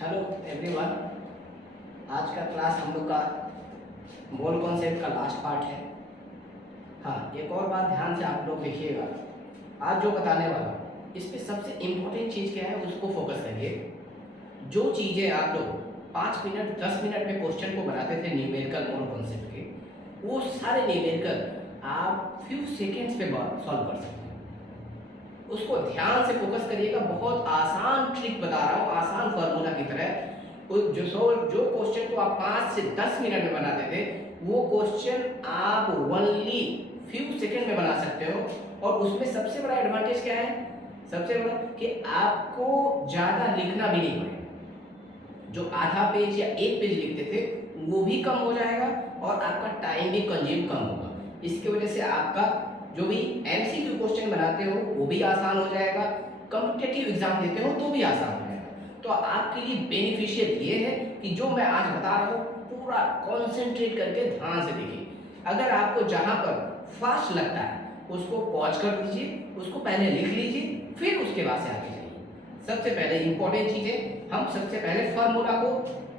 Hello everyone. आज का class हम लोग का मोल कॉन्सेप्ट का लास्ट पार्ट है। हाँ, एक और बात ध्यान से आप लोग देखिएगा। आज जो बताने वाला हूँ इस पे सबसे इम्पोर्टेंट चीज़ क्या है उसको फोकस करिए। जो चीज़ें आप लोग 5 मिनट 10 मिनट में क्वेश्चन को बनाते थे न्यूमेरिकल मोल कॉन्सेप्ट के, वो सारे न्यूमेरिकल आप फ्यू सेकेंड्स पे सॉल्व कर सकते हैं। उसको ध्यान से फोकस करिएगा। बहुत आसान ट्रिक बता रहा हूँ, आसान फार्मूला की तरह। जो क्वेश्चन को आप 5 से 10 मिनट में बनाते थे वो क्वेश्चन आप ओनली फ्यू सेकेंड में बना सकते हो। और उसमें सबसे बड़ा एडवांटेज क्या है? सबसे बड़ा कि आपको ज़्यादा लिखना भी नहीं पड़ेगा। जो आधा पेज या एक पेज लिखते थे वो भी कम हो जाएगा और आपका टाइम भी कंज्यूम कम होगा। इसकी वजह से आपका जो भी एमसीक्यू क्वेश्चन बनाते हो वो भी आसान हो जाएगा, कॉम्पिटिटिव एग्जाम देते हो तो भी आसान हो जाएगा। तो आपके लिए बेनिफिशियल ये है कि जो मैं आज बता रहा हूँ पूरा कॉन्सेंट्रेट करके ध्यान से देखिए। अगर आपको जहाँ पर फास्ट लगता है उसको पॉज कर दीजिए, उसको पहले लिख लीजिए, फिर उसके बाद से आगे जाइए। सबसे पहले इंपॉर्टेंट चीज़ है, हम सबसे पहले फार्मूला को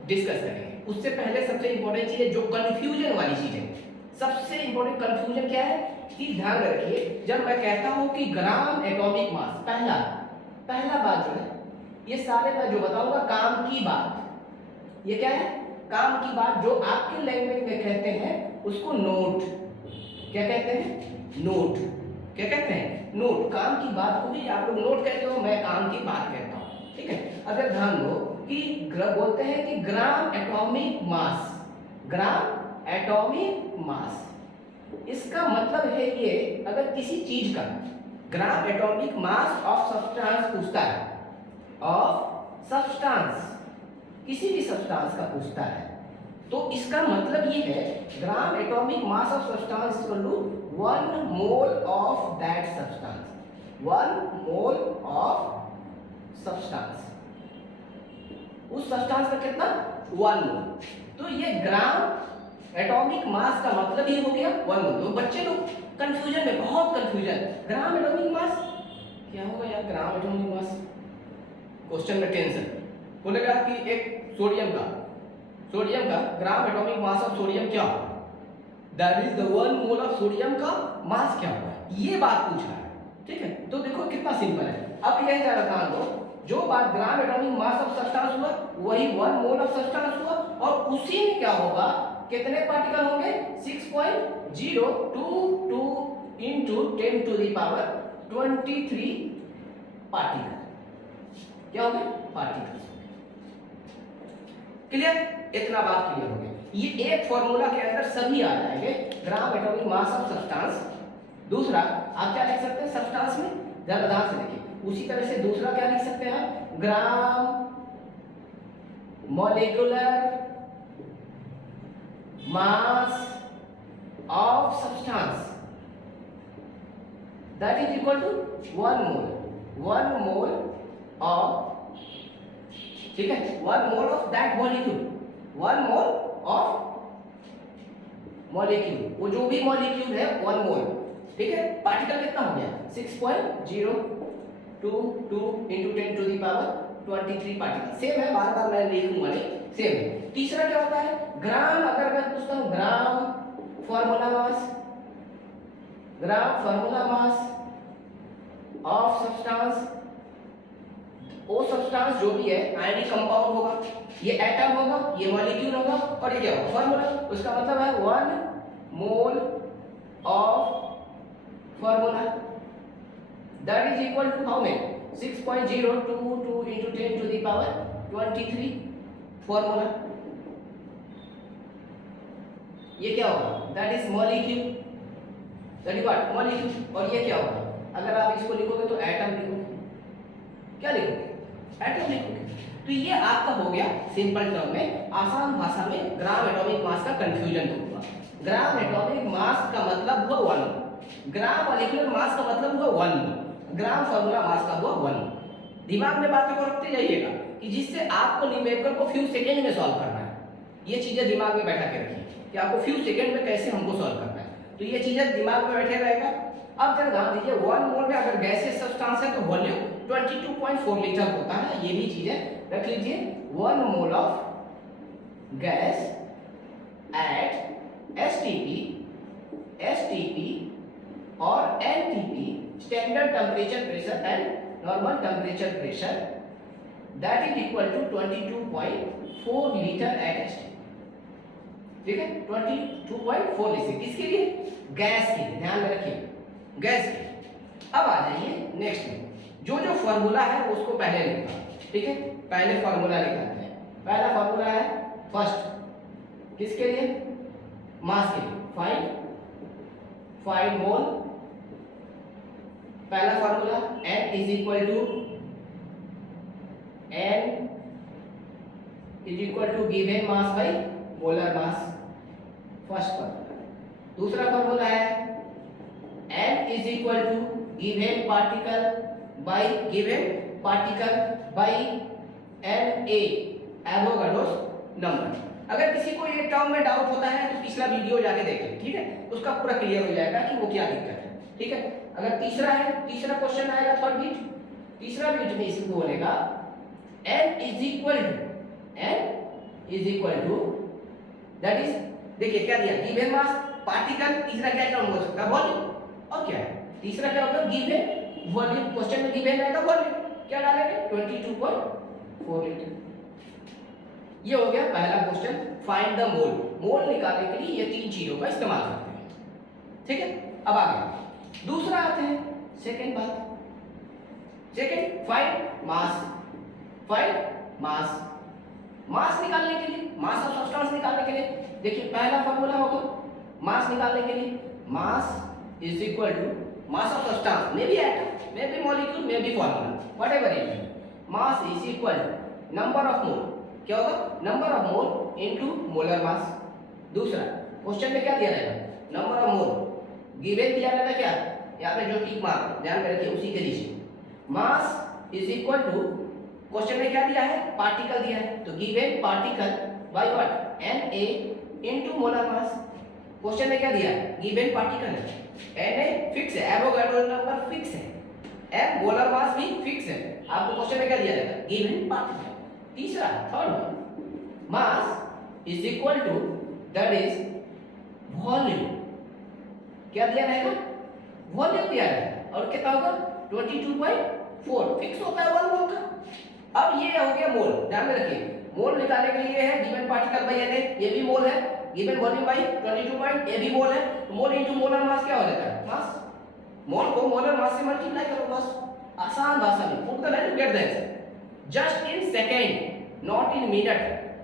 डिस्कस करेंगे। उससे पहले सबसे इंपॉर्टेंट चीज़ है जो कन्फ्यूजन वाली चीज़ है। सबसे इंपॉर्टेंट कंफ्यूजन क्या है कि ध्यान रखिए, जब मैं कहता हूं कि ग्राम एटॉमिक मास, पहला बात जो है, ये सारे मैं जो बताऊंगा काम की बात। ये क्या है? काम की बात। जो आपके लैंग्वेज में कहते हैं उसको नोट। क्या कहते हैं? नोट। क्या कहते हैं? नोट। काम की बात को भी आप लोग नोट कहते हो, मैं काम की बात कहता हूं। ठीक है। अगर ध्यान दो कि बोलते हैं कि ग्राम एटॉमिक मास, ग्राम एटॉमिक मास, इसका मतलब है ये, अगर किसी चीज का ग्राम एटॉमिक मास ऑफ सब्सटेंस पूछता है, ऑफ सब्सटेंस, किसी भी सब्सटेंस का पूछता है, तो इसका मतलब ये है gram atomic mass of substance equal to 1 mole of that substance, 1 mole of substance. उस सब्सटेंस का कितना? 1 मोल। तो ये ग्राम एटॉमिक मास का मतलब ये हो गया 1 मोल। तो बच्चे लोग कंफ्यूजन में, बहुत कंफ्यूजन, ग्राम एटॉमिक मास क्या होगा यार? ग्राम एटॉमिक मास क्वेश्चन में टेंशन। बोलेगा कि एक सोडियम का ग्राम एटॉमिक मास ऑफ सोडियम क्या होगा, that is the 1 mole of sodium का मास क्या होगा, ये बात पूछ रहा है। ठीक है, तो देखो कितना सिंपल है। अब यह जान रखा दो, जो बात ग्राम एटॉमिक मास ऑफ सब्सटेंस हुआ वही 1 मोल ऑफ सब्सटेंस हुआ, और उसी में क्या होगा, कितने पार्टिकल होंगे? 6.022 into 10 to the power 23 particle. क्या हो गए? पार्टिकल्स। क्लियर? इतना बात क्लियर हो गया। ये एक फॉर्मूला के अंदर सभी आ जाएंगे, ग्राम एटॉमिक मास ऑफ सब्सटेंस। दूसरा आप क्या लिख सकते हैं सब्सटेंस में? जरा ध्यान से देखिए। उसी तरह से दूसरा क्या लिख सकते हैं? Gram molecular mass of substance, that is equal to 1 mole, 1 mole of, ठीक है, 1 mole of that molecule, 1 mole of molecule, वो जो भी molecule है 1 mole। ठीक है, पार्टिकल कितना हो गया? 6.022 into 10 to the power 23 particle. Same है, बार बार मैं लिखूंगा नहीं, सेम है। तीसरा क्या होता है? ग्राम, अगर मैं पूछता हूं gram formula mass of substance, वो सब्सटेंस जो भी है आयनिक कंपाउंड होगा, ये एटम होगा, ये मॉलिक्यूल होगा, और ये क्या होगा? फॉर्मूला। उसका मतलब है 1 mole of formula, that is equal to how many? 6.022 into 10 to the power 23 formula. ये क्या होगा? That is molecule, that is what? Molecule. और ये क्या होगा? अगर आप इसको लिखोगे तो एटम लिखोगे। क्या लिखोगे? एटम लिखोगे। तो ये आपका हो गया सिंपल टर्म में, आसान भाषा में ग्राम एटॉमिक मास का कंफ्यूजन होगा। ग्राम एटॉमिक मास का मतलब हुआ 1 मोल, ग्राम मॉलिक्यूलर मास का मतलब हुआ 1 मोल, ग्राम फॉर्मूला मास का हुआ 1 मोल। दिमाग में बातों को रखते जाइएगा कि जिससे आपको न्यूमेरिकल को फ्यू सेकेंड में सॉल्व करना है। ये चीजें दिमाग में बैठा के रखिए कि आपको फ्यू सेकेंड में कैसे हमको सॉल्व करना है, तो ये चीजें दिमाग में बैठे रहेगा। अब जरा ध्यान दीजिए, 1 मोल में अगर गैसियस सब्सटेंस है तो वॉल्यूम 22.4 लीटर होता है। ये भी चीजें रख लीजिए 1 mole of gas at STP और NTP standard temperature pressure and normal temperature pressure that is equal to 22.4 litre at STP. ठीक है, 22.4 लीटर किसके लिए? गैस के लिए, ध्यान में रखिए गैस के। अब आ जाइए नेक्स्ट में, जो जो फॉर्मूला है उसको पहले लिखा। ठीक है, पहले फॉर्मूला निकालते हैं। पहला फॉर्मूला है फर्स्ट किसके लिए? मास के लिए, फाइंड मोल। पहला formula n is equal to given mass by molar mass, first formula. दूसरा फॉर्मूला है n is equal to given particle by Na, Avogadro's number. अगर किसी को ये टर्म में डाउट होता है तो पिछला वीडियो जाके देखें, ठीक है, उसका पूरा क्लियर हो जाएगा कि वो क्या दिक्कत है। ठीक है, अगर तीसरा है, तीसरा क्वेश्चन आएगा थर्ड बीट, तीसरा बीट में इसको बोलेगा n is equal to that is, देखिए क्या दिया, गिवन मास पार्टिकल। तीसरा क्या टर्म हो सकता है? वॉल्यूम। और क्या है तीसरा? क्या होगा? Given volume. क्वेश्चन में गिवन रहेगा वॉल्यूम, क्या डालेंगे? 22.4 लीटर। ये हो गया पहला क्वेश्चन, फाइंड द मोल। मोल निकालने के लिए ये तीन चीजों का इस्तेमाल करते हैं। ठीक है, अब आगे दूसरा आते हैं, सेकंड बात, सेकंड फाइंड मास। मास निकालने के लिए, मास ऑफ सब्सटेंस निकालने के लिए, देखिए पहला फॉर्मूला होगा मास निकालने के लिए, mass is equal to mass of substance, may be atom, may be molecule, may be formula, whatever it is. Mass is equal to number of mole, क्या होगा? Number of mole into molar mass. दूसरा question में क्या दिया रहेगा? Number of mole. Given दिया रहेगा क्या? यहाँ पे जो टिक मार्क ध्यान में रखिए उसी के नीचे। Mass is equal to, question में क्या दिया है? पार्टिकल दिया है, तो given particle by what? Na into molar mass. Question में क्या दिया है? गिवन पार्टिकल है, Na फिक्स है, एवोगाड्रो नंबर फिक्स है, m मोलर मास भी फिक्स है। आपको क्वेश्चन में क्या दिया रहेगा? Given particle. तीसरा third, mass is equal to that is volume. क्या दिया रहेगा? वॉल्यूम दिया रहेगा, और कितना होगा? 22.4 फिक्स होता है 1 मोल का। अब ये हो गया मोल, ध्यान में रखिए मोल निकालने के लिए है गिवन पार्टिकल बाय Na, ये भी मोल है, गिवन वॉल्यूम बाय 22 ये भी मोल है, तो मोल इनटू मोलर मास क्या हो जाता है? मास। मोल को मोलर मास से मल्टीप्लाई करो बस, आसान भाषा में, put the value get the answer just in second, not in minute.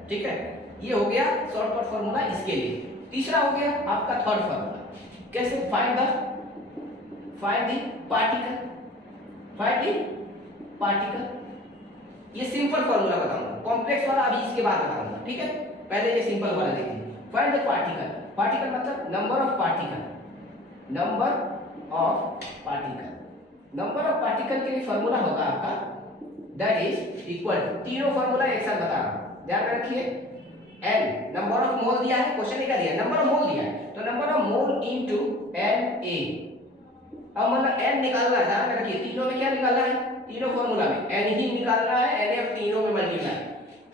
ठीक है, ये हो गया शॉर्टकट फॉर्मूला इसके लिए। तीसरा हो गया आपका थर्ड फॉर्मूला, कैसे? Find the particle. ये सिंपल फॉर्मूला बताऊंगा, कॉम्प्लेक्स वाला अभी इसके बाद बताऊंगा। ठीक है, पहले ये सिंपल वाला देखिए। फाइंड द पार्टिकल मतलब नंबर ऑफ पार्टिकल के लिए फॉर्मूला होगा आपका दैट इज इक्वल टू, तीनों फॉर्मूला एक साथ बता रहा हूं, ध्यान में रखिए। n नंबर ऑफ मोल दिया है, क्वेश्चन में क्या दिया है? नंबर ऑफ मोल दिया है, तो number of mole into Na। अब मतलब n निकालना है, ध्यान में रखिए तीनों में क्या निकालना है? तीनों फॉर्मूला में n ही निकालना है, Na तीनों में मल्टीप्लाई।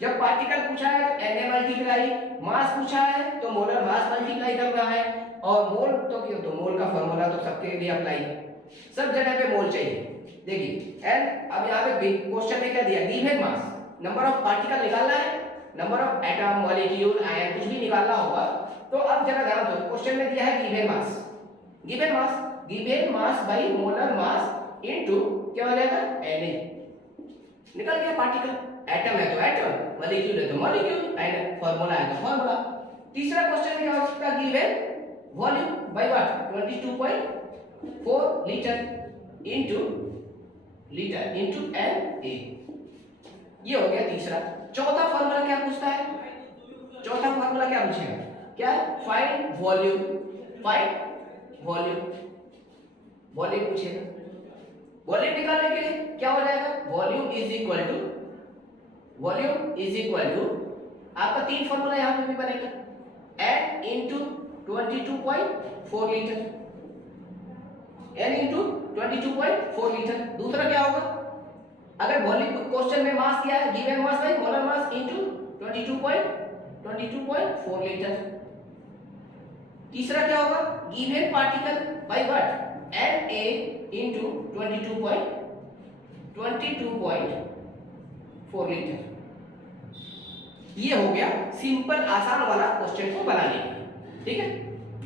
जब पार्टिकल पूछा है तो Na मल्टीप्लाई, मास पूछा है तो मोलर मास मल्टीप्लाई करना है, और मोल तो क्यों? तो मोल का फॉर्मूला तो सबके लिए अप्लाई है, सब जगह पे मोल चाहिए। देखिए n, अब यहाँ पे क्वेश्चन में क्या दिया? Given mass, number of particle निकालना है, number of atom, molecule, ion कुछ भी निकालना होगा। तो अब जरा ध्यान दो, क्वेश्चन में दिया है given mass by molar mass into क्या हो जाएगा? Na। निकल गया पार्टिकल, एटम है तो एटम, मॉलिक्यूल है तो मॉलिक्यूल, एंड फार्मूला है तो फार्मूला। तीसरा क्वेश्चन में क्या हो सकता है? Given volume by what? 22.4 litre into Na। ये हो गया तीसरा। चौथा फार्मूला क्या पूछता है? चौथा फार्मूला क्या पूछेगा? क्या है? फाइंड वॉल्यूम पूछेगा। वॉल्यूम निकालने के लिए क्या हो जाएगा? वॉल्यूम इज इक्वल टू आपका तीन फार्मूला यहां पे भी बनेगा, n into 22.4 litre, n into 22.4 litre. दूसरा क्या होगा? अगर वॉल्यूम क्वेश्चन में मास दिया है, given mass by molar mass into 22.4 litre. तीसरा क्या होगा, given particle by what, Na into 22.4 litre. ये हो गया सिंपल आसान वाला क्वेश्चन को बनाने के लिए, ठीक है।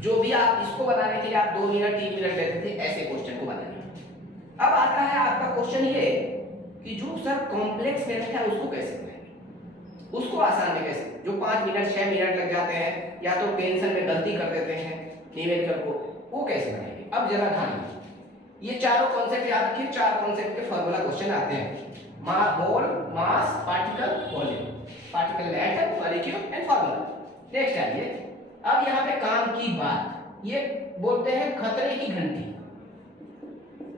जो भी आप इसको बनाने के लिए आप 2 मिनट 3 मिनट लेते थे ऐसे क्वेश्चन को बनाने। अब आता है आपका क्वेश्चन ये कि जो सर कॉम्प्लेक्स मेथड है उसको कैसे बनाएंगे, उसको आसान में कैसे, जो 5 मिनट 6 मिनट लग जाते हैं या तो टेंशन में गलती कर देते हैं न्यूमेरिकल को, वो कैसे बनाएंगे। अब जरा ध्यान दीजिए, ये चारों कॉन्सेप्ट याद रखिए, 4 कॉन्सेप्ट के फार्मूला क्वेश्चन आते हैं, मोल, मास, पार्टिकल, वॉल्यूम, पार्टिकल में atom, molecule and formula. Next आइए, अब यहाँ पे काम की बात, ये बोलते हैं खतरे की घंटी।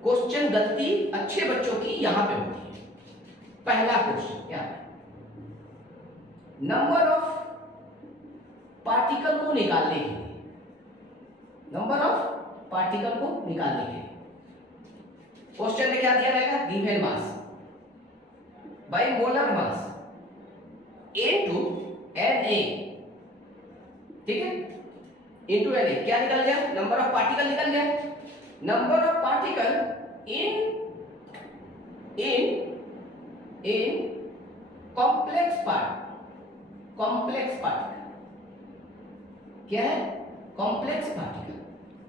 क्वेश्चन गलती अच्छे बच्चों की यहां पे होती है। पहला क्वेश्चन क्या है, नंबर ऑफ पार्टिकल को निकालने के लिए, नंबर ऑफ पार्टिकल को निकालने के लिए क्वेश्चन में क्या दिया रहेगा, given mass by molar mass into Na, ठीक है, इनटू Na। क्या निकल गया, नंबर ऑफ पार्टिकल निकल गया, number of particle in complex particle, क्या है, कॉम्प्लेक्स पार्टिकल।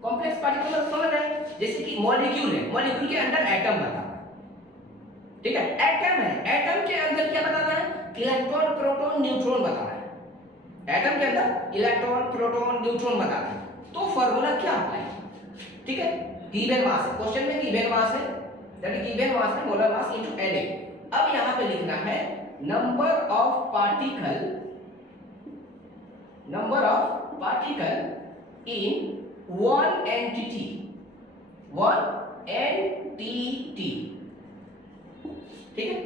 कॉम्प्लेक्स पार्टिकल मतलब समझ रहे हैं, जैसे कि मॉलिक्यूल है, मॉलिक्यूल के अंदर एटम बताना है, ठीक है, एटम है, एटम के अंदर क्या बताना है, इलेक्ट्रॉन प्रोटॉन न्यूट्रॉन बताना है, एटम के अंदर इलेक्ट्रॉन प्रोटॉन न्यूट्रॉन बताना है। तो फार्मूला क्या अप्लाई, ठीक है, गिवन मास है, क्वेश्चन में गिवन मास है, दैट इज गिवन मास है मोलर मास इनटू Na। अब यहां पे लिखना है number of particle in one entity, ठीक है।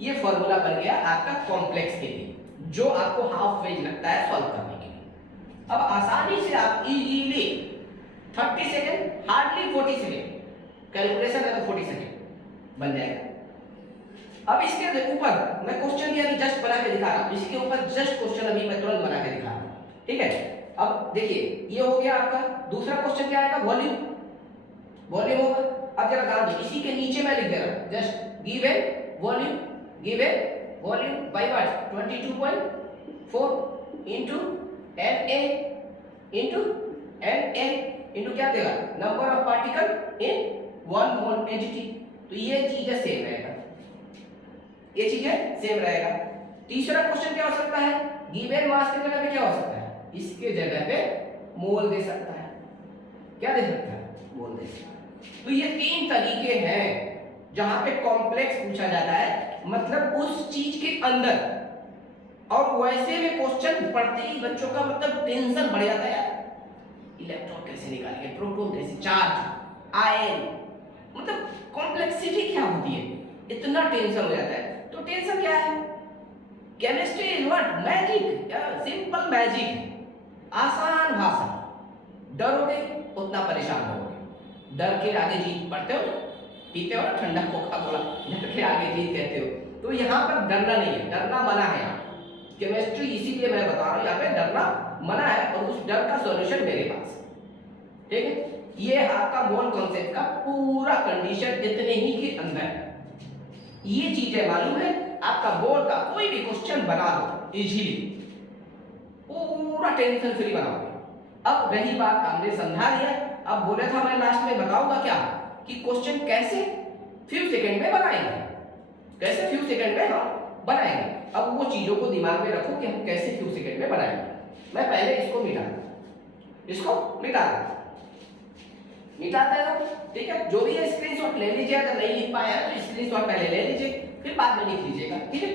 ये फार्मूला बन गया आपका कॉम्प्लेक्स के लिए, जो आपको हाफ पेज लगता है सॉल्व करने के लिए। अब आसानी से आप easily 30 second, hardly 40 second, calculation है तो 40 सेकेंड बन जाएगा। अब इसके ऊपर मैं क्वेश्चन भी अभी जस्ट बना के दिखा रहा हूं, इसके ऊपर जस्ट क्वेश्चन अभी मैं तुरंत बना के दिखा रहा हूं, ठीक है। अब देखिए ये हो गया आपका, दूसरा क्वेश्चन क्या आएगा, वॉल्यूम, वॉल्यूम होगा। अब जरा ध्यान दीजिए, इसी के नीचे मैं लिख दे रहा हूं just given volume by what 22.4 into Na into क्या देगा, number of particle in one mole entity. तो ये चीजें सेम रहेगा, ये चीजें सेम रहेगा। तीसरा क्वेश्चन क्या हो सकता है, गिवन मास की जगह पे क्या हो सकता है, इसके जगह पे मोल दे सकता है, क्या दे सकता है, मोल दे सकता है। तो ये 3 तरीके हैं जहां पे कॉम्प्लेक्स पूछा जाता है, मतलब उस चीज के अंदर। और वैसे में क्वेश्चन पढ़ते ही बच्चों का मतलब टेंशन बढ़ जाता है, इलेक्ट्रॉन कैसे निकालेंगे, प्रोटॉन कैसे, चार्ज, आयन, मतलब कॉम्प्लेक्सिटी क्या होती है, इतना टेंशन हो जाता है। तो टेंशन क्या है, chemistry is what, magic, simple magic, आसान भाषा। डरोगे उतना परेशान होगे, डर के आगे जीत, पढ़ते हो पीते हो ठंडा कोका कोला, डर के आगे जीत कहते हो। तो यहाँ पर डरना नहीं है, डरना मना है यहाँ केमिस्ट्री, इसीलिए मैं बता रहा हूँ यहाँ पे डरना मना है, और उस डर का सॉल्यूशन मेरे पास, ठीक है। ये आपका मोल कॉन्सेप्ट का पूरा कंडीशन इतने ही के अंदर, ये चीजें मालूम है, आपका बोर्ड का कोई भी क्वेश्चन बना दो इजीली, पूरा टेंशन फ्री बनाओगे। अब रही बात, हमने समझा लिया, अब बोला था मैं लास्ट में बताऊंगा क्या, कि क्वेश्चन कैसे फ्यू सेकंड में बनाएंगे, कैसे फ्यू सेकंड में हम बनाएंगे। अब वो चीजों को दिमाग में रखो कि हम कैसे फ्यू सेकंड में बनाएंगे। मैं पहले इसको मिटा मिटाता है, ठीक है। जो भी है स्क्रीनशॉट ले लीजिए, अगर नहीं लिख पाया तो स्क्रीनशॉट पहले ले लीजिए, फिर बाद में लिख लीजिएगा, ठीक है।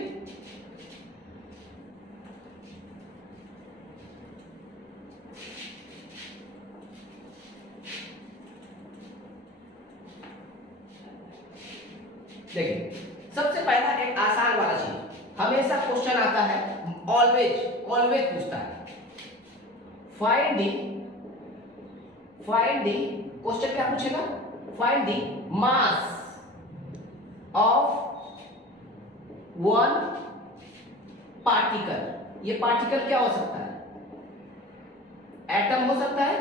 देखिए सबसे पहला एक आसान वाला चीज, हमेशा क्वेश्चन आता है, ऑलवेज पूछता है, फाइंड दी क्वेश्चन क्या पूछेगा, find the mass of one particle. ये पार्टिकल क्या हो सकता है? एटम हो सकता है,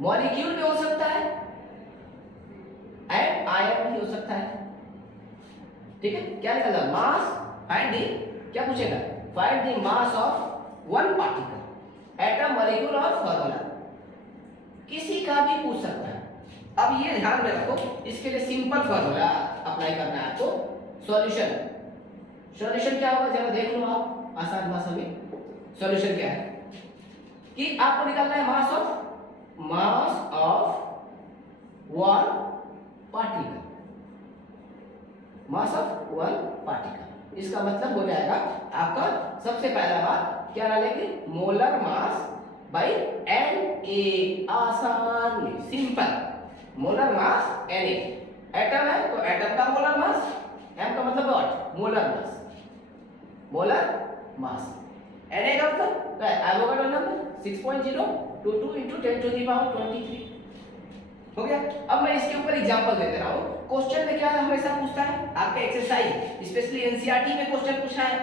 मॉलिक्यूल भी हो सकता है, एंड आयन भी हो सकता है। ठीक है, क्या निकला? मास फाइंड द, क्या पूछेगा? Find the mass of one particle, atom, molecule और फॉर्मूला, किसी का भी पूछ सकता है। अब ये ध्यान में रखो, इसके लिए सिंपल फॉर्मूला अप्लाई करना है आपको। सॉल्यूशन, सॉल्यूशन क्या होगा जरा देख लो आप आसान भाषा में। सॉल्यूशन क्या है कि आपको निकालना है मास of one particle, mass of one particle. इसका मतलब हो जाएगा आपका सबसे पहला बात क्या डालेंगे? Molar mass by N A, आसान simple. Molar mass N A, atom है तो एटम का मोलर मास, एम का मतलब what? Molar mass, molar mass. N A का मतलब एवोगाड्रो नंबर 6.022 × 10⁻23 हो गया। अब मैं इसके ऊपर एग्जांपल दे दे रहा हूं। क्वेश्चन में क्या हमेशा पूछता है आपका एक्सरसाइज, स्पेशली एनसीईआरटी में क्वेश्चन पूछा है,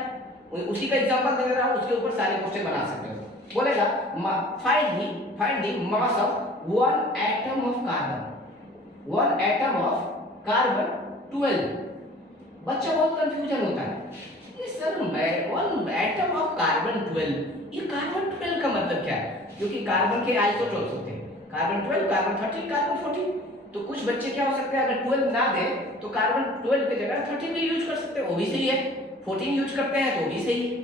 उसी का एग्जांपल दे दे रहा हूं, उसके ऊपर सारे क्वेश्चन बना सकते हो। बोलेगा find the mass of one atom of carbon, one atom of carbon 12। बच्चा बहुत कंफ्यूजन होता है, ये sir one atom of carbon 12, ये कार्बन 12 का मतलब क्या है? क्योंकि कार्बन के आइसोटोप्स होते हैं, कार्बन 12, कार्बन 13, कार्बन 14। तो कुछ बच्चे क्या हो सकते हैं, अगर 12 ना दे तो कार्बन 12 की जगह 13 भी यूज कर सकते हैं, वो भी सही है। 14 यूज करते हैं तो भी सही है।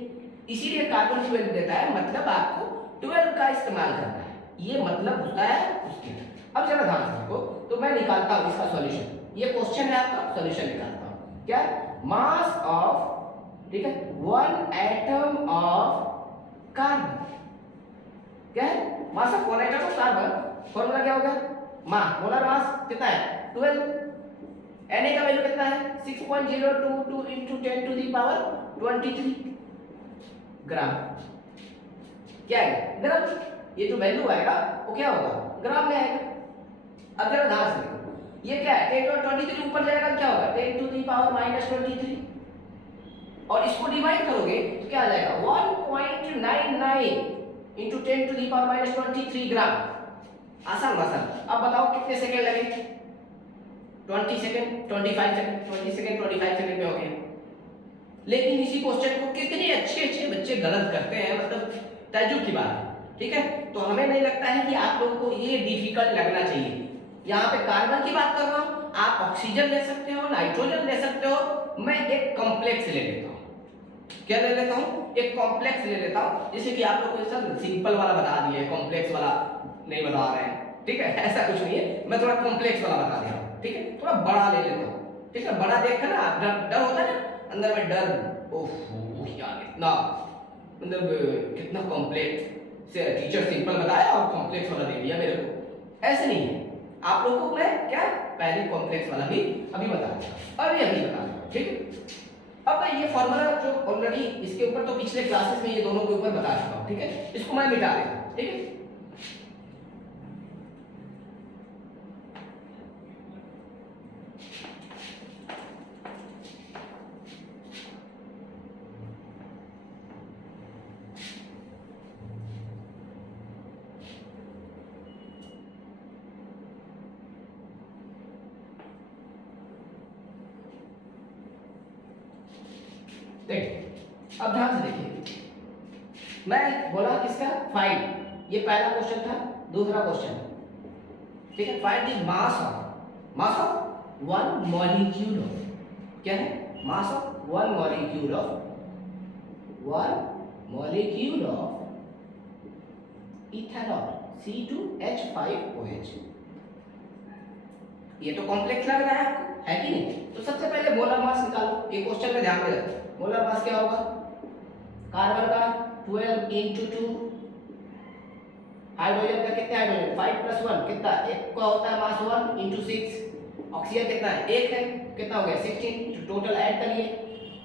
इसीलिए कार्बन 12 देता है, मतलब आपको 12 का इस्तेमाल करना है, ये मतलब होता है उसके। अब जरा ध्यान से देखो, तो मैं निकालता हूं इसका सॉल्यूशन। ये क्वेश्चन है आपका, सॉल्यूशन निकालता हूं। क्या? मास ऑफ, ठीक है, वन एटम ऑफ कार्बन। क्या है? मास of one atom of carbon, formula क्या होगा? मोलर मास कितना है? 12। Na का वैल्यू कितना है? 6.022 × 10⁻23 ग्राम। क्या है? ग्राम। ये जो वैल्यू आएगा वो क्या होगा? ग्राम में आएगा। अब जरा ध्यान से देखो, ये क्या है? 10⁻23 ऊपर जाएगा क्या होगा? 10⁻23 और इसको डिवाइड करोगे तो क्या आ जाएगा? 1.99 × 10⁻23 ग्राम। आसान आसान। अब बताओ कितने सेकंड लगे? 20 सेकंड, 25 सेकंड, 20 सेकंड 25 सेकंड में हो गया। लेकिन इसी क्वेश्चन को कितने अच्छे अच्छे बच्चे गलत करते हैं, मतलब ताज्जुब की बात है। ठीक है, तो हमें नहीं लगता है कि आप लोगों को ये डिफिकल्ट लगना चाहिए। यहाँ पे कार्बन की बात कर रहा हूँ, आप ऑक्सीजन ले सकते हो, नाइट्रोजन ले सकते हो। मैं एक कॉम्प्लेक्स ले लेता हूँ। क्या ले लेता हूँ? एक कॉम्प्लेक्स ले लेता हूँ, जैसे कि आप लोगों को सर सिंपल वाला बता दिए, कॉम्प्लेक्स वाला नहीं बता रहे हैं। ठीक है, ऐसा कुछ नहीं है, मैं थोड़ा कॉम्प्लेक्स वाला बता दिया। ठीक है, थोड़ा बड़ा ले लेता हूँ। ठीक है, बड़ा देखकर ना डर होता है ना अंदर में, डर, ओह यार इतना मतलब कितना कॉम्प्लेक्स से टीचर सिंपल बताया और कॉम्प्लेक्स वाला दे दिया मेरे को। ऐसे नहीं है, आप लोगों को मैं क्या पहले कॉम्प्लेक्स वाला भी अभी बता दूंगा, अभी बता दूंगा। ठीक है, अब मैं ये फॉर्मूला जो ऑलरेडी इसके ऊपर तो पिछले क्लासेस में ये दोनों के ऊपर बता चुका हूँ। ठीक है, इसको मैं मिटा देता हूँ। ठीक है, अब ध्यान से देखिए, मैं बोला किसका? फाइंड, ये पहला क्वेश्चन था। दूसरा क्वेश्चन, ठीक है, find the mass of one molecule of, क्या है? मास of one molecule of ethanol C2H5OH। ये तो कॉम्प्लेक्स लग रहा है आपको, है कि नहीं? तो सबसे पहले मोलर मास निकालो। ये क्वेश्चन में ध्यान में रखो, मोलर मास क्या होगा? कार्बन का 12 × 2, हाइड्रोजन का कितने हाइड्रोजन? 5 + 1 कितना? एक का होता है मास 1 × 6। ऑक्सीजन कितना है? एक है, कितना हो गया? 16। टोटल ऐड करिए,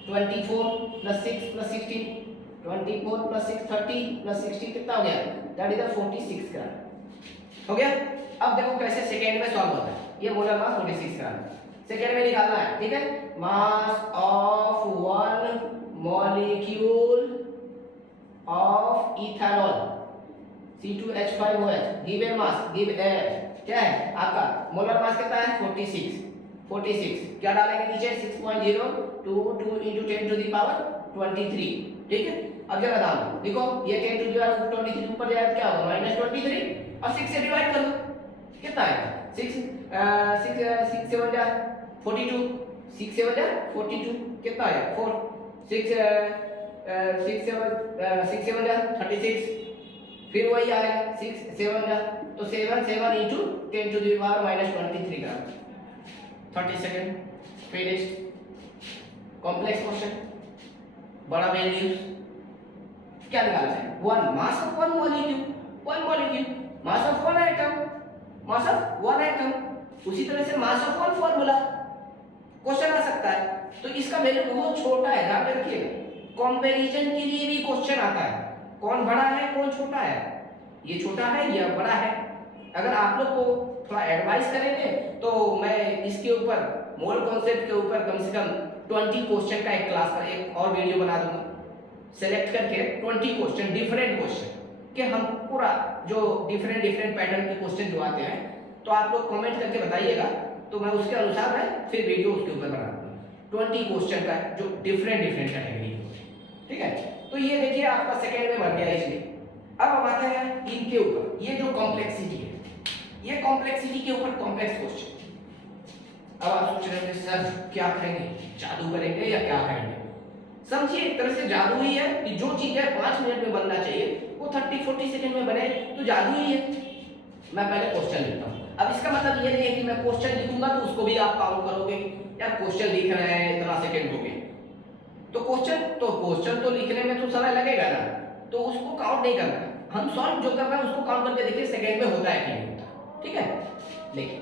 24 + 6 + 16, 24 + 6 30 + 16 कितना हो गया? दैट इज 46 ग्राम। हो गया। अब देखो कैसे सेकेंड में सॉल्व होता है। ये मोलर मास 46 ग्राम। सेकेंड में निकालना है, ठीक है। मास of one molecule of ethanol C2H5OH given mass क्या है आपका मोलर मास कितना है 46 क्या डालेंगे नीचे 6.022 into 10 to the power 23, ठीक है। अब जरा दाम देखो ये 10 to the power 23 ऊपर जाए क्या होगा -23 और 6 से डिवाइड कर लो कितना आएगा 6 7 जा 42 6 7 जा 42 कितना आएगा 4 6 7 जा 36 फिर वही आएगा 6 7 जा तो 7 into 10 to the power -23 gram 30 second finished. Complex question बड़ा वैल्यूज क्या निकालना है one mass of one molecule mass of one atom उसी तरह से mass of one formula question आ सकता है। तो इसका वैल्यू बहुत छोटा है, ध्यान रखिएगा। कंपैरिजन के लिए भी क्वेश्चन आता है कौन बड़ा है कौन छोटा है, ये छोटा है या बड़ा है। अगर आप लोग को थोड़ा एडवाइस करेंगे तो मैं इसके ऊपर मोल कॉन्सेप्ट के ऊपर कम से कम 20 क्वेश्चन का एक क्लास का एक और वीडियो बना दूंगा, सेलेक्ट करके 20 क्वेश्चन डिफरेंट क्वेश्चन कि हम पूरा जो डिफरेंट पैटर्न के क्वेश्चन जो आते हैं तो आप लोग कमेंट करके बताइएगा, तो मैं उसके अनुसार मैं फिर वीडियो उसके ऊपर बना दूंगा 20 क्वेश्चन का जो डिफरेंट कैटेगरी, ठीक है। तो ये देखिए आपका सेकंड में बन गया इसलिए। अब हम आते हैं इनके ऊपर, ये जो कॉम्प्लेक्सिटी है, ये कॉम्प्लेक्सिटी के ऊपर कॉम्प्लेक्स क्वेश्चन। अब आप सोच रहे हैं सर क्या करेंगे, जादू करेंगे या क्या करेंगे। समझिए एक तरह से जादू ही है कि जो चीज है 5 मिनट में बनना चाहिए वो 30-40 सेकंड में बने तो जादू ही है। मैं पहले क्वेश्चन लिखता हूँ। अब इसका मतलब ये नहीं है कि मैं क्वेश्चन लिखूंगा तो उसको भी आप काउंट करोगे यार क्वेश्चन लिख रहे हैं इतना सेकंड हो गए, तो क्वेश्चन तो लिखने में तो समय लगेगा ना, तो उसको काउंट नहीं करना। हम सॉल्व जो कर रहे हैं उसको काउंट करके देखिए सेकंड में होता है कि नहीं होता, ठीक है। देखिए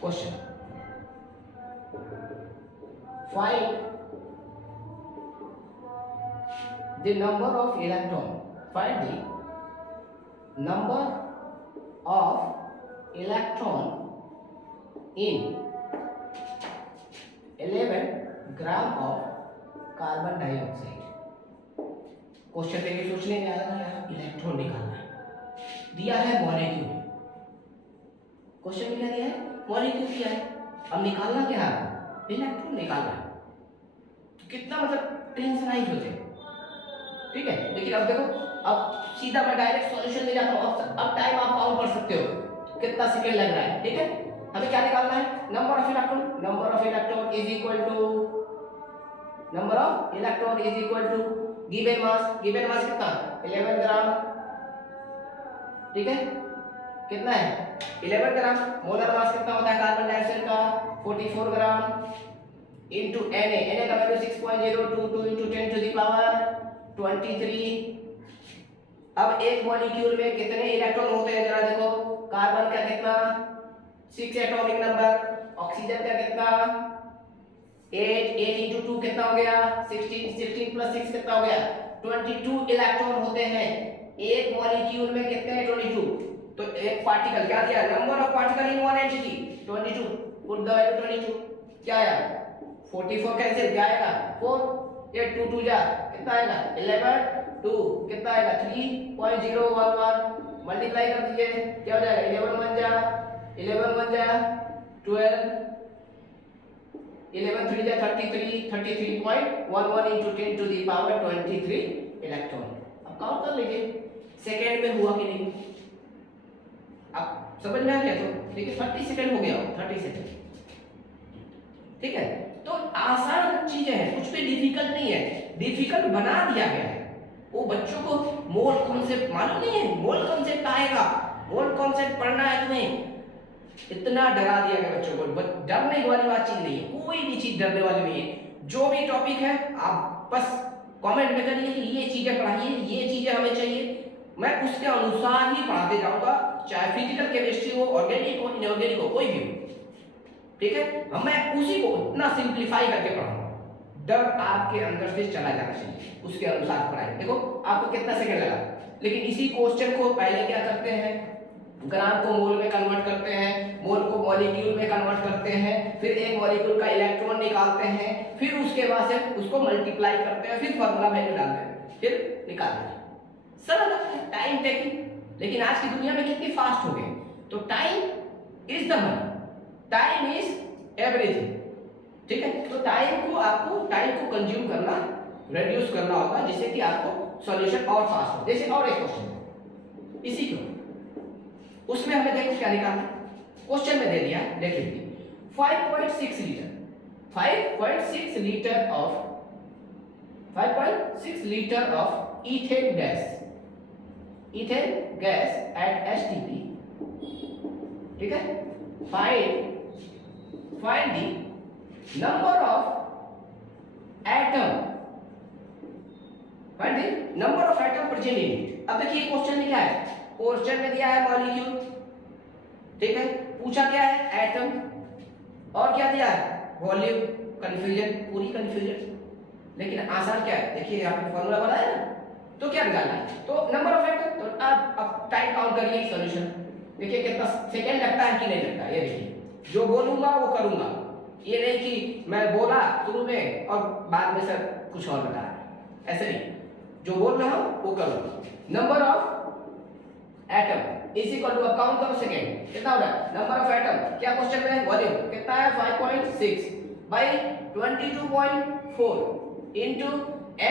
question find the number of electron, find the number of electron in 11 gram of carbon dioxide. Question देखिए सोचने में आया ना इलेक्ट्रॉन निकालना है, दिया है मॉलिक्यूल, क्वेश्चन में क्या दिया है मॉलिक्यूल दिया है, अब निकालना क्या है इलेक्ट्रॉन निकालना है। तो कितना मतलब टेंशनाइज होते हैं, ठीक है। लेकिन अब देखो अब सीधा मैं डायरेक्ट सॉल्यूशन में जाता हूँ। अब टाइम आप काउंट कर सकते हो कितना सेकंड लग रहा है, ठीक है। हमें क्या निकालना है number of electron is equal to given mass कितना 11 ग्राम, ठीक है। कितना है 11 ग्राम। मोलर मास कितना होता है कार्बन डाइऑक्साइड का 44 ग्राम इनटू Na का value 6.022 into 10 to the power 23। अब एक मॉलिक्यूल में कितने इलेक्ट्रॉन होते हैं जरा देखो, कार्बन का कितना 6 एटॉमिक नंबर, ऑक्सीजन का कितना 8 इनटू 2 कितना हो गया 16 प्लस 6 कितना हो गया 22 इलेक्ट्रॉन होते हैं एक मॉलिक्यूल में। कितने 22, तो एक पार्टिकल क्या दिया number of particle in one entity 22, put the value 22 क्या आया 44 कैंसिल क्या आएगा 4, 8 2 2 जा कितना आएगा 11, 2 कितना आएगा 3.011 मल्टीप्लाई कर दीजिए क्या हो जाएगा 11 1 जा 12, 11 3 जा 33.11 into 10 to the power 23 electron. अब काउंट कर लीजिए सेकेंड में हुआ कि नहीं, अब समझ में आ गया। तो देखिए 30 सेकंड हो गया 30 सेकंड, ठीक है। तो आसान चीजें हैं, कुछ भी डिफिकल्ट नहीं है, डिफिकल्ट बना दिया गया है। वो बच्चों को मोल कॉन्सेप्ट मालूम नहीं है, मोल कॉन्सेप्ट आएगा, मोल कॉन्सेप्ट पढ़ना है तुम्हें, इतना डरा दिया गया बच्चों को, डरने वाली बात चीज नहीं है, कोई भी चीज डरने वाली नहीं है। जो भी टॉपिक है आप बस कमेंट में करिए कि ये चीजें पढ़ाइए, ये चीजें हमें चाहिए, मैं उसके अनुसार ही पढ़ाते जाऊंगा, चाहे फिजिकल केमिस्ट्री हो, ऑर्गेनिक हो, इनऑर्गेनिक हो, कोई भी हो, ठीक है। मैं उसी को इतना सिंप्लीफाई करके पढ़ाऊंगा, डर आपके अंदर से चला जाना चाहिए, उसके अनुसार पढ़ाएंगे। देखो आपको कितना सेकंड लगा, लेकिन इसी क्वेश्चन को पहले क्या करते हैं, ग्राम को मोल में कन्वर्ट करते हैं, मोल को मॉलिक्यूल में कन्वर्ट करते हैं, फिर एक मॉलिक्यूल का इलेक्ट्रॉन निकालते हैं, फिर उसके बाद से उसको मल्टीप्लाई करते हैं, फिर फार्मूला वैल्यू डालते हैं, फिर निकालते हैं। सरल है, टाइम टेकिंग। लेकिन आज की दुनिया में कितनी फास्ट हो गए, तो time is the money, time is everything, ठीक है। तो आपको टाइम को कंज्यूम करना, रिड्यूस करना होगा, जिससे कि आपको सॉल्यूशन और फास्ट हो। जैसे और एक क्वेश्चन इसी को, उसमें हमें देखो क्या निकालना, क्वेश्चन में दे दिया, देख लीजिए 5.6 litre, 5.6 litre of 5.6 litre of ethane gas at STP, ठीक है। Find the number of atom, find the number of atom present in it. अब देखिए क्वेश्चन में क्या है, क्वेश्चन में दिया है मॉलिक्यूल, ठीक है, पूछा क्या है एटम, और क्या दिया है वॉल्यूम, कंफ्यूजन, पूरी कंफ्यूजन। लेकिन आसान क्या है, देखिए यहाँ पे फॉर्मूला बनाया ना, तो क्या निकालना है, तो नंबर ऑफ एटम। तो अब टाइम काउंट करिए सॉल्यूशन, देखिए कितना सेकंड लगता है कि नहीं लगता है। ये देखिए जो बोलूंगा वो करूंगा, ये नहीं कि मैं बोला शुरू में और बाद में सर कुछ और बता रहा है, ऐसे नहीं, जो बोल रहा हूं वो करूंगा। Number of atom is equal to, अब काउंट करो सेकंड कितना हो रहा है, नंबर ऑफ एटम, क्या क्वेश्चन में है वॉल्यूम कितना है 5.6 by 22.4 into Na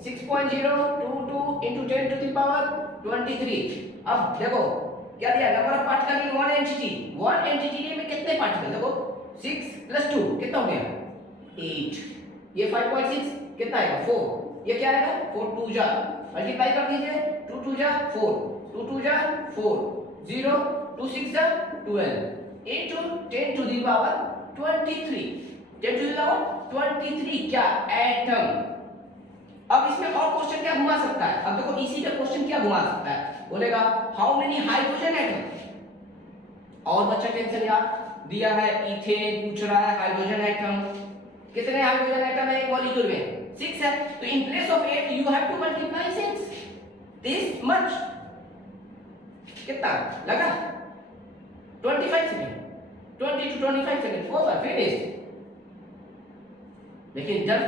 6.022 into 10 to the power 23। अब देखो क्या दिया, number of particle in one entity में कितने पार्टिकल, देखो 6 + 2 कितना हो गया 8, ये 5.6 कितना आएगा 4, ये क्या आएगा 4 2 जा, मल्टीप्लाई कर दीजिए 2 2 जा 4, 2 2 जा 4, 0 2 6 जा 12 into 10 to the power 23, 10 to the power 23 क्या एटम। अब इसमें और क्वेश्चन क्या घुमा सकता है, अब देखो इसी पे क्वेश्चन क्या घुमा सकता है, बोलेगा हाउ मेनी हाइड्रोजन एटम, और बच्चा टेंशन यार दिया है इथेन, पूछ रहा है हाइड्रोजन एटम, कितने हाइड्रोजन एटम है एक मॉलिक्यूल में 6 है, तो in place of 8 you have to multiply 6, this much, कितना लगा 25 second, 20 to 25 second over finish. लेकिन जब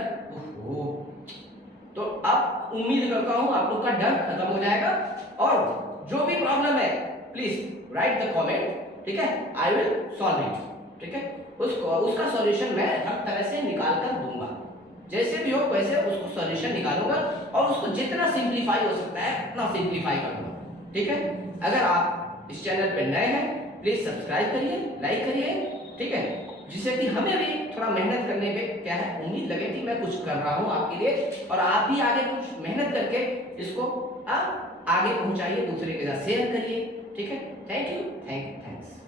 तो अब उम्मीद करता हूं आप लोग का डर खत्म हो जाएगा, और जो भी प्रॉब्लम है प्लीज राइट द कमेंट, ठीक है, आई विल सॉल्व इट, ठीक है। उसका सॉल्यूशन मैं हर तरह से निकाल कर दूंगा, जैसे भी हो वैसे उसको सॉल्यूशन निकालूंगा, और उसको जितना सिंप्लीफाई हो सकता है उतना सिंप्लीफाई करूंगा, ठीक है। अगर आप इस चैनल पर नए हैं प्लीज सब्सक्राइब करिए, लाइक करिए, ठीक है, जिससे कि हमें भी थोड़ा मेहनत करने पे क्या है उम्मीद लगे कि मैं कुछ कर रहा हूं आपके लिए, और आप भी आगे कुछ मेहनत करके इसको आप आगे पहुंचाइए, दूसरे के साथ शेयर करिए, ठीक है। Thank you, thanks.